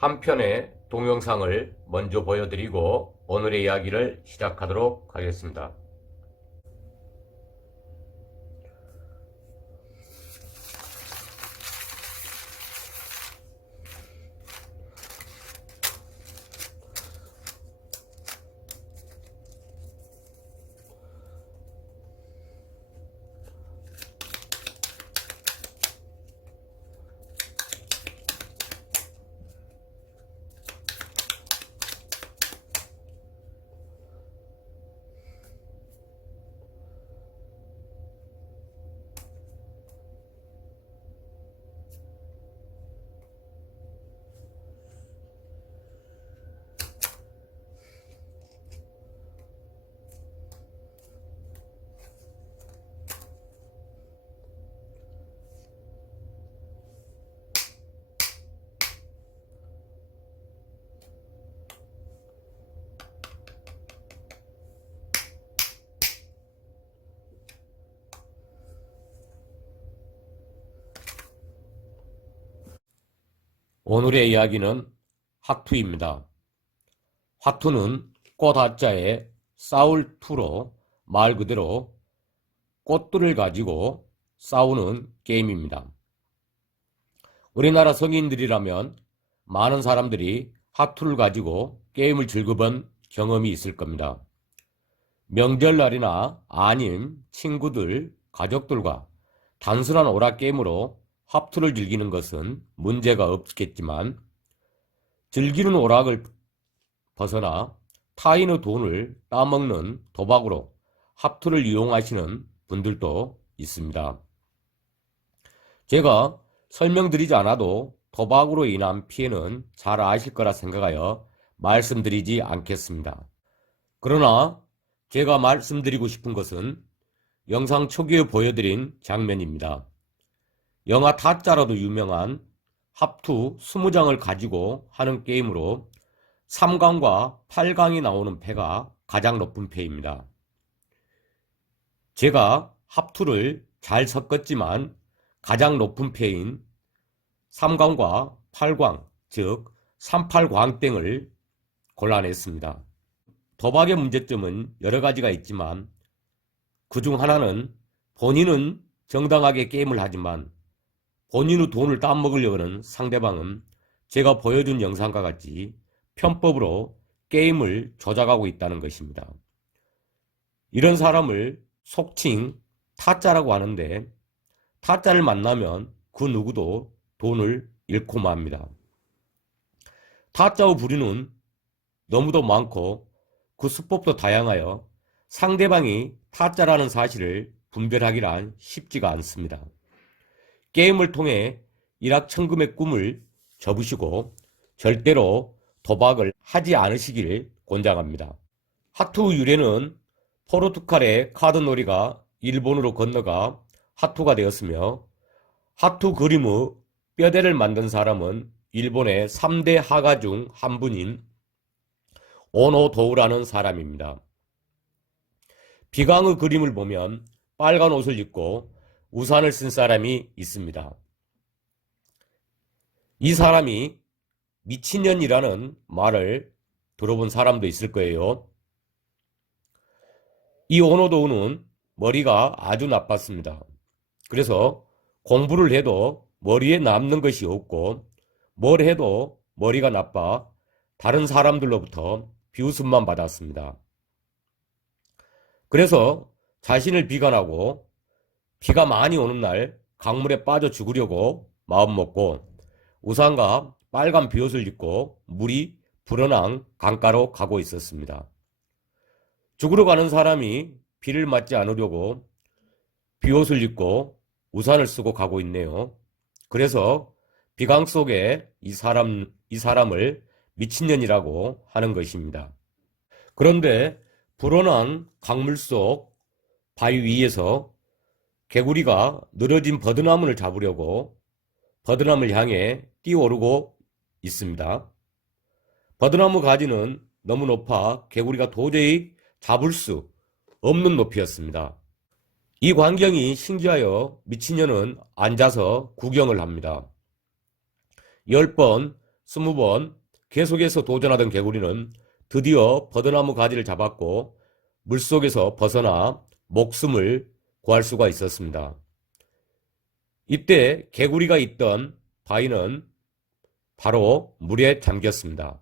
한 편의 동영상을 먼저 보여드리고 오늘의 이야기를 시작하도록 하겠습니다. 오늘의 이야기는 화투입니다. 화투는 꽃 한자에 싸울 투로 말 그대로 꽃들을 가지고 싸우는 게임입니다. 우리나라 성인들이라면 많은 사람들이 화투를 가지고 게임을 즐겨본 경험이 있을 겁니다. 명절날이나 아닌 친구들, 가족들과 단순한 오락게임으로 화투를 즐기는 것은 문제가 없겠지만 즐기는 오락을 벗어나 타인의 돈을 따먹는 도박으로 화투를 이용하시는 분들도 있습니다. 제가 설명드리지 않아도 도박으로 인한 피해는 잘 아실 거라 생각하여 말씀드리지 않겠습니다. 그러나 제가 말씀드리고 싶은 것은 영상 초기에 보여드린 장면입니다. 영화 타짜로도 유명한 합투 20장을 가지고 하는 게임으로 3강과 8강이 나오는 패가 가장 높은 패입니다. 제가 합투를 잘 섞었지만 가장 높은 패인 3강과 8강, 즉 38광땡을 골라냈습니다. 도박의 문제점은 여러 가지가 있지만 그중 하나는 본인은 정당하게 게임을 하지만 본인의 돈을 따먹으려는 상대방은 제가 보여준 영상과 같이 편법으로 게임을 조작하고 있다는 것입니다. 이런 사람을 속칭 타짜라고 하는데 타짜를 만나면 그 누구도 돈을 잃고 맙니다. 타짜의 부류는 너무도 많고 그 수법도 다양하여 상대방이 타짜라는 사실을 분별하기란 쉽지가 않습니다. 게임을 통해 일확천금의 꿈을 접으시고 절대로 도박을 하지 않으시길 권장합니다. 화투 유래는 포르투갈의 카드놀이가 일본으로 건너가 화투가 되었으며 화투 그림의 뼈대를 만든 사람은 일본의 3대 화가 중 한 분인 오노도우라는 사람입니다. 비강의 그림을 보면 빨간 옷을 입고 우산을 쓴 사람이 있습니다. 이 사람이 미친년이라는 말을 들어본 사람도 있을 거예요. 이 오노도우는 머리가 아주 나빴습니다. 그래서 공부를 해도 머리에 남는 것이 없고 뭘 해도 머리가 나빠 다른 사람들로부터 비웃음만 받았습니다. 그래서 자신을 비관하고 비가 많이 오는 날 강물에 빠져 죽으려고 마음먹고 우산과 빨간 비옷을 입고 물이 불어난 강가로 가고 있었습니다. 죽으러 가는 사람이 비를 맞지 않으려고 비옷을 입고 우산을 쓰고 가고 있네요. 그래서 비강 속에 이 사람을 미친년이라고 하는 것입니다. 그런데 불어난 강물 속 바위 위에서 개구리가 늘어진 버드나무를 잡으려고 버드나무를 향해 뛰어오르고 있습니다. 버드나무 가지는 너무 높아 개구리가 도저히 잡을 수 없는 높이였습니다. 이 광경이 신기하여 미친년은 앉아서 구경을 합니다. 10번 20번 계속해서 도전하던 개구리는 드디어 버드나무 가지를 잡았고 물속에서 벗어나 목숨을 구할 수가 있었습니다. 이때 개구리가 있던 바위는 바로 물에 잠겼습니다.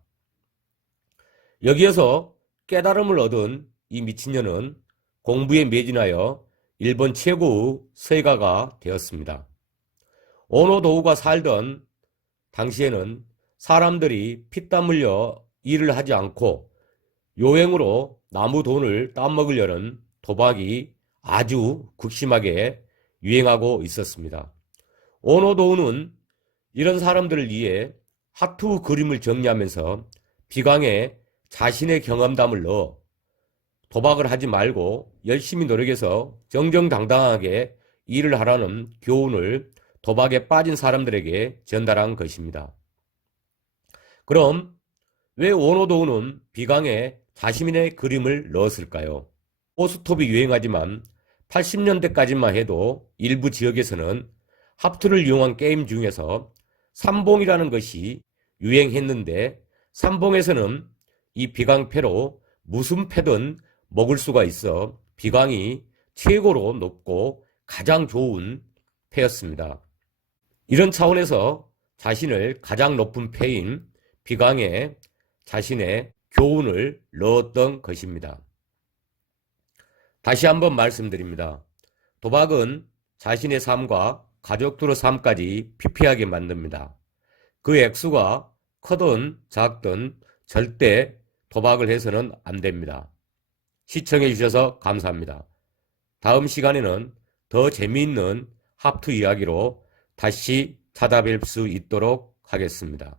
여기에서 깨달음을 얻은 이 미친년은 공부에 매진하여 일본 최고의 서예가가 되었습니다. 오노도우가 살던 당시에는 사람들이 피땀 흘려 일을 하지 않고 요행으로 나무 돈을 따먹으려는 도박이 아주 극심하게 유행하고 있었습니다. 오노도우는 이런 사람들을 위해 하트 그림을 정리하면서 비강에 자신의 경험담을 넣어 도박을 하지 말고 열심히 노력해서 정정당당하게 일을 하라는 교훈을 도박에 빠진 사람들에게 전달한 것입니다. 그럼 왜 오노도우는 비강에 자신의 그림을 넣었을까요? 포스톱이 유행하지만 80년대까지만 해도 일부 지역에서는 하프트를 이용한 게임 중에서 삼봉이라는 것이 유행했는데 삼봉에서는 이 비강패로 무슨 패든 먹을 수가 있어 비강이 최고로 높고 가장 좋은 패였습니다. 이런 차원에서 자신을 가장 높은 패인 비강에 자신의 교훈을 넣었던 것입니다. 다시 한번 말씀드립니다. 도박은 자신의 삶과 가족들의 삶까지 피폐하게 만듭니다. 그 액수가 크든 작든 절대 도박을 해서는 안 됩니다. 시청해 주셔서 감사합니다. 다음 시간에는 더 재미있는 하프트 이야기로 다시 찾아뵐 수 있도록 하겠습니다.